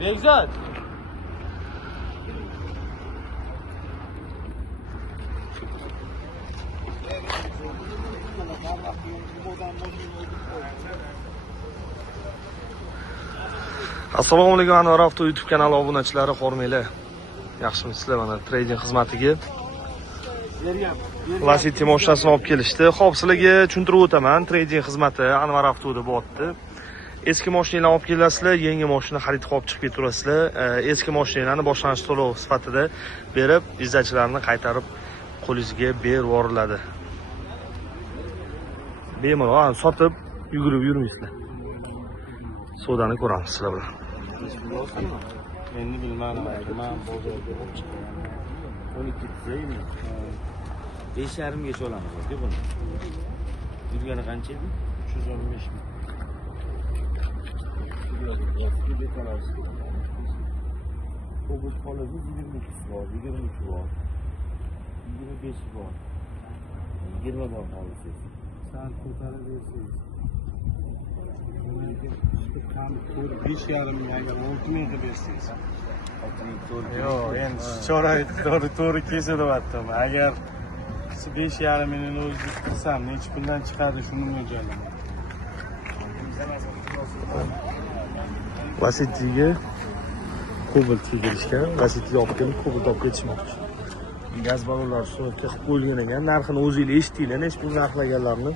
Bekzat. Assalomu alaykum, Anvar Avto YouTube kanali obunachilari, hormanglar. Yaxshimisizlar? Mana trading xizmatiga Lacetti mashinasini olib kelishdi. Xo'p, sizlarga tushuntirib o'taman. Trading xizmati Anvar Avtoda bo'lyapti. Eski mashinalarni olib kelasizlar, yangi mashina xarid qilib chiqib keturasizlar. Eski mashinalarni boshlanish to'lov sifatida berib, izzachilarni qaytarib qo'lingizga berib yuboriladi. Bemalol sotib yugurib yurmaysizlar. Sodani ko'ramiz sizlar bilan. Endi bilmadim, men bozorga olib chiqdim. 12 tizaymi? 5,5 gacha olamiz, deb buni. Yurgani qancha edi? 315 ming. Obuz qoladi 22 bor, 23 bor. 25 bor. 20 bor qoldi. Sen ko'tarib bersangiz. 5,5 ming, 6 ming qilib bersangiz. Yo'q, endi to'g'ri kesilyapti. Agar 5,5 mingni o'zida qilsam, necha puldan chiqadi shuni mo'ljallayman. Lacetti'ga Cobalt kelishgan. Lacetti'ga olib kelib Cobalt olib ketishmoqchi. Gaz ballonlari suratga qilib qo'yilgan ekan. Narxini o'zingizlar eshitdinglar, necha pul narxlaganlarini.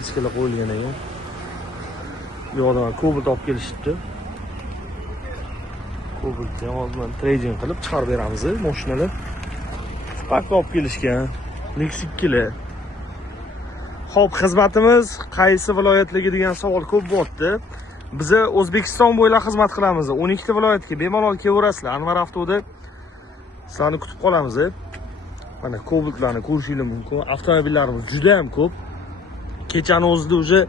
Ichkilar qo'yilgan ekan. Yo'qdan Cobalt olib kelishibdi. Cobaltni hozir trading qilib chiqarib beramiz, mashinalar. Pakka olib kelishgan. Nexus 2lar. Xo'p, xizmatimiz qaysi viloyatlarga degan savol ko'p bo'lyapti. Biz O'zbekiston bo'ylab xizmat qilamiz. 12 ta viloyatga bemalol kelaverasizlar. Anvar Avtoda sizlarni kutib qolamiz. Mana Cobaltlarni ko'rishingiz mumkin. Avtomobillarimiz juda ham ko'p. Kechani o'zida уже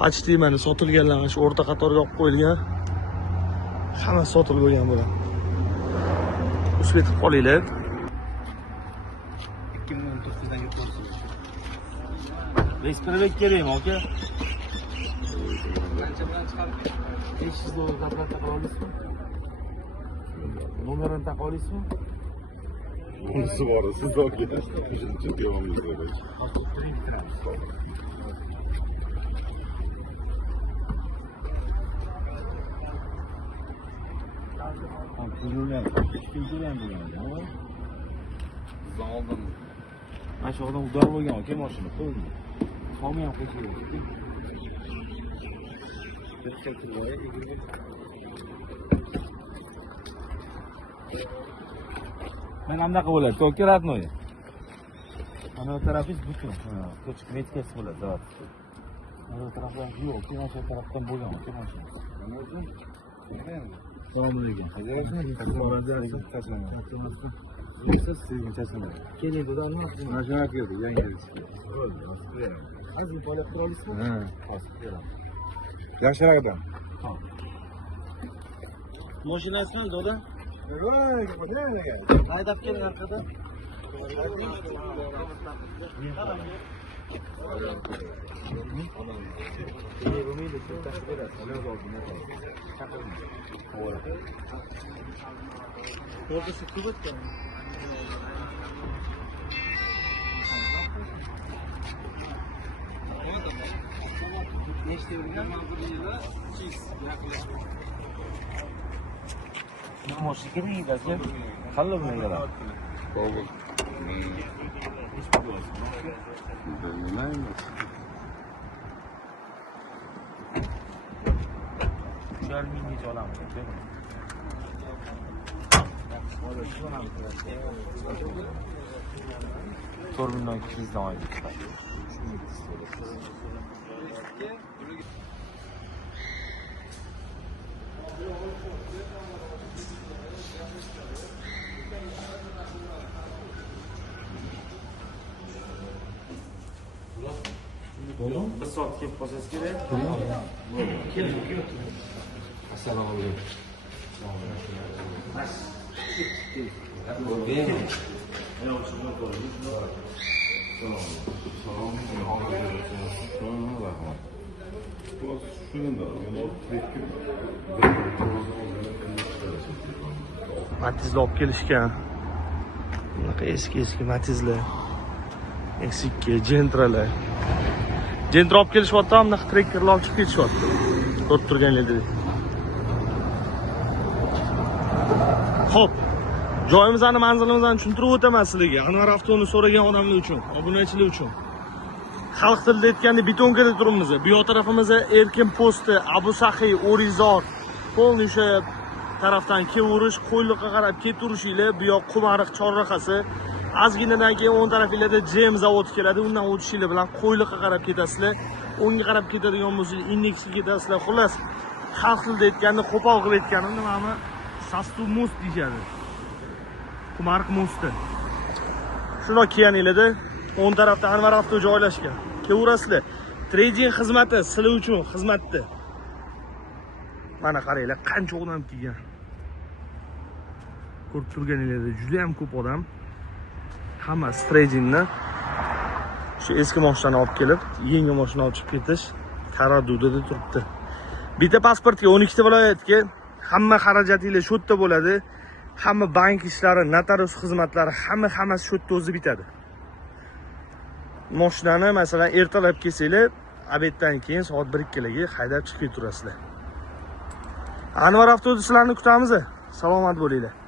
почти mana sotilganlar shu o'rta qatorga olib qo'yilgan. Hammasi sotilib bo'lgan bo'ladi. Ushlatib qolinglar. 2019 dan yuqorisiz. Resprevek kerakmi, aka? Qancha bilan chiqarib berasiz? 500 dollar zapravka qila olasizmi? Nomerini taqa olasizmi? Bunisi bor, siz olib ketasiz. Shuncha devomli kerak. Pullar, pullar ham bo'ladi. Bizdan oldin mana shu odam udor bo'lgan aka mashina qo'ydi. Xomi ham qo'yib berdi. Mana bunaqa bo'ladi, to'ki radnoy. Ana bu tarafingiz butun. To'chiq metkasi bo'ladi, zavod. Ana bu tarafdan yo'q, mana shu tarafdan bo'lgan aka mashina. Assalomu alaykum. Keladi-da, Mashina keldi, yangi azim polab tura olasizmi? Ha, hozir kelaman. Yaxshiroqdan. Mashinasi qanday, doda? Haydab keling orqada. Tormindan 200 dan oylik. Bir soat kelib qolsangiz kerak. Keling. Assalomu alaykum. Şunun da, Matizlar olib kelishgan. Bunaqa eski Matizlar. X2, Gentra'lar. Gentra olib kelishyapti, hamda trekkerlar olib chiqib ketishyapti. Ko'rib turganinglardek. Xo'p. Joyimizni, manzilimizni tushuntirib o'taman sizlarga. Anvar avtoni so'ragan odamlar uchun, obunachilar uchun. Xalq tilida aytganda betonkada turibmiz. Bu yoq tarafimizda Erkin posti, Abu Sahiy, O'rizor, polni o'sha tarafdan kevurish, qo'yliqqa qarab ketaverishinglar. Bu yoq Qumariq chorrahasi. Ozginadan keyin o'ng tarafinglarda JM zavodi keladi. Undan o'tishinglar bilan qo'yliqqa qarab ketasizlar. O'ngga qarab ketadigan bo'lsangiz Indexga ketasizlar. Xullas, xalq tilida aytganda, qo'pol qilib aytganda nimami? Sastu most deyishadi. Qumariq mosti. Shuni kelganinglarda o'ng tarafda Anvar avto joylashgan. Kevrasizlar. Trading xizmati sizlar uchun xizmatda. Mana qaranglar, qancha odam kelgan. Ko'rib turganinglarda juda ham ko'p odam. Hammasi tradingni shu eski mashinani olib kelib, yangi mashina olib chiqib ketish taraddudida turibdi. Bitta pasportga 12 ta viloyatga hamma xarajatingiz shu yerda bo'ladi. Hamma bank ishlari, notarius xizmatlari, hammasi shu yerda o'zi bitadi. Mashinani masalan ertalab kelsanglar, obeddan keyin soat 1-2larga haydab chiqib turasizlar. Anvar avtobuslarni kutamiz. Salomat bo'linglar.